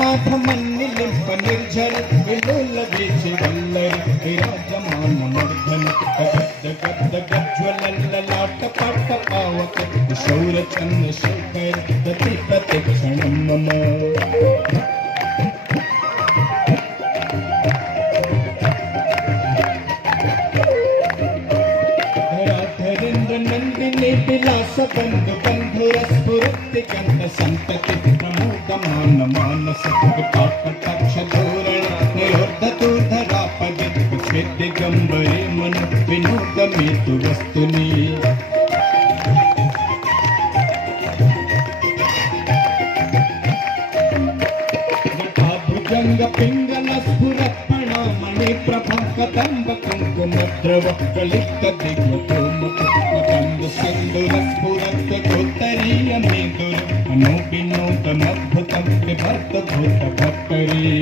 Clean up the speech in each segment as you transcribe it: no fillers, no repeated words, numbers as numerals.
संभ्रमाभ्रमन्निलिम्प निर्झर विलोलवीचि वल्लरि विराजमान मूर्धन गद्द गज्ज्वलल्ललाट पाटपावक किशोर चन्द्रशेखर प्रति प्रतिक्षणं मम धराधरेन्द्र नन्दिनी विलास बन्धु बन्धुरस्फुरति गन्ध सन्तति प्रमोदमान मानस कटाक्ष धोरण निरोद्धतुर्धरापदि दिगम्बरे मन विनोदमेतु वस्तुनि जटाभुजङ्ग पिङ्गल स्फुरत्पणामणि प्रभा कदम्ब कुङ्कुमद्रव कलित दिग्वतोमुख सिन्दूर स्फुरत् गोत्तरीय मेदुर मनोविनोदमद्भुतं विभक्त भूत भक्तरी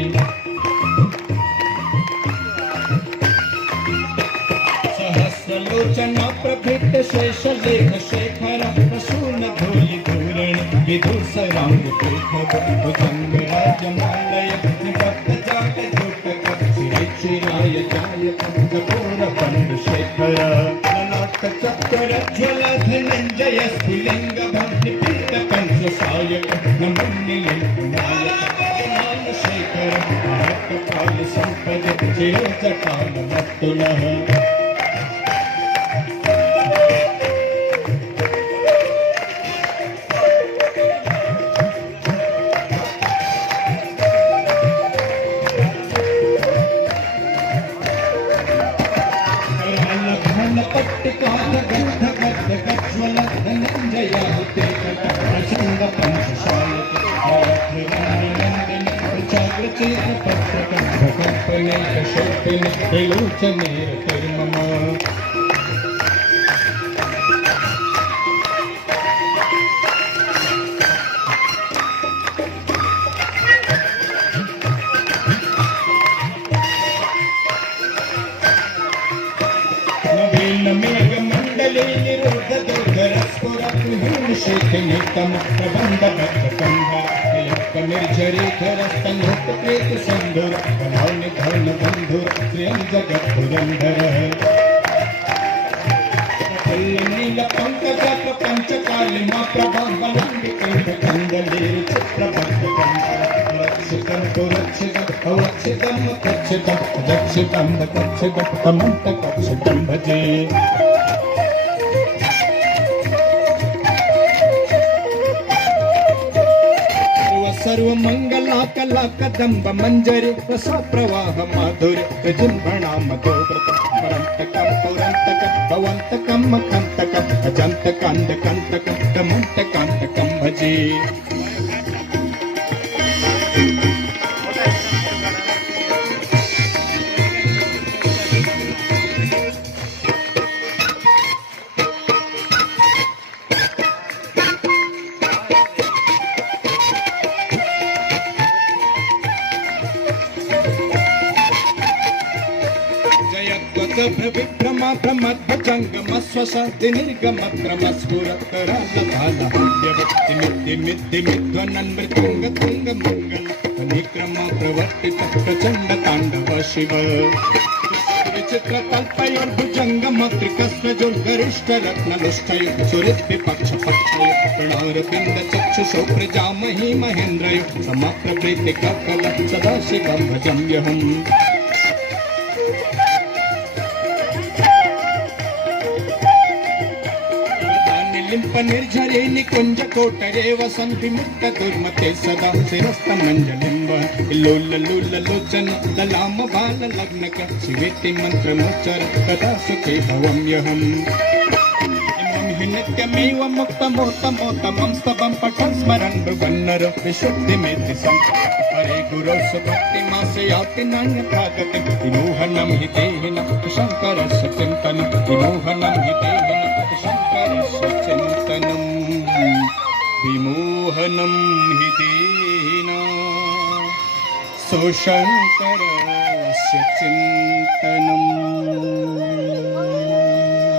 सहस्रलोचना प्रभृत शेषलेख शेखर प्रसून धूलि धूरण विधुसरांग पेखव भुजंगराजमालय निपक्त जाट झुटक चिराय जाय कपूर पंड शेखर ललाट चक्र ज्वल धनंजय स्फुलिंग भक्ति पीत कंस सायक नमन्निलिंगनायक शेखर काल संपद चिरजटाल वस्तुलः निर्झरीधरस्तनोत्प्रेत सिंधुर धौनि धौन बंधुर श्रियं जगत् पुरंदर नील पंकज प्रपंच कालिमा प्रभा बलंदि कंठ कंदलीर चित्रपट रक्षितं पुरक्षितं अवक्षितं कक्षितं रक्षितं कक्षितं तमंत कक्षितं भजे सर्व मंगला कला कदंब मंजरी रस प्रवाह माधुर्य विजृंभणा मधोव्रत परंतकम पुरंतकम भवंतकम मखंतकम अजंतकांत कंतकम तमंतकांतकम भजे विभ्रमा भ्रमद्भजंगम स्वसति निर्गमक्रमस्फुरत्करालभालहाल्यवत्तिमिद्धिमिद्धिमिध्वनन् मृदुंग तुंग मंगल निक्रम प्रवर्तित प्रचंड तांडव शिव विचित्र कल्पयोर्भुजंगमत्रिकस्वजो गरिष्ठ रत्नलुष्ठय सुहृद्विपक्ष पक्षय प्रणवरबिंद चक्षुषो प्रजामहि महेन्द्रयो समाप्रवृत्ति ककल सदाशिवं भजम्यहम् लिंप निर्झरे निकुंज कोटरे वसंति मुक्त दुर्मते सदा शिरस्तमंजलिंब लोल लूल लोचन ललाम बाल लग्नक शिवेति मंत्र मोचर तदा सुखे भवम्यहम् इमं हि नित्यमेव मुक्तमोत्तमोत्तमं स्तवं पठन् स्मरन् ब्रुवन्नर विशुद्धिमेति परे गुरो सुभक्ति मासे याति नान्यथा गतिं विमोहनं हि देहिनं शङ्करस्य चिन्तनं विमोहनं हि देहिनं शङ्करस्य चिन्तनं विमोहनं हि देहिना सो शङ्करस्य चिन्तनम्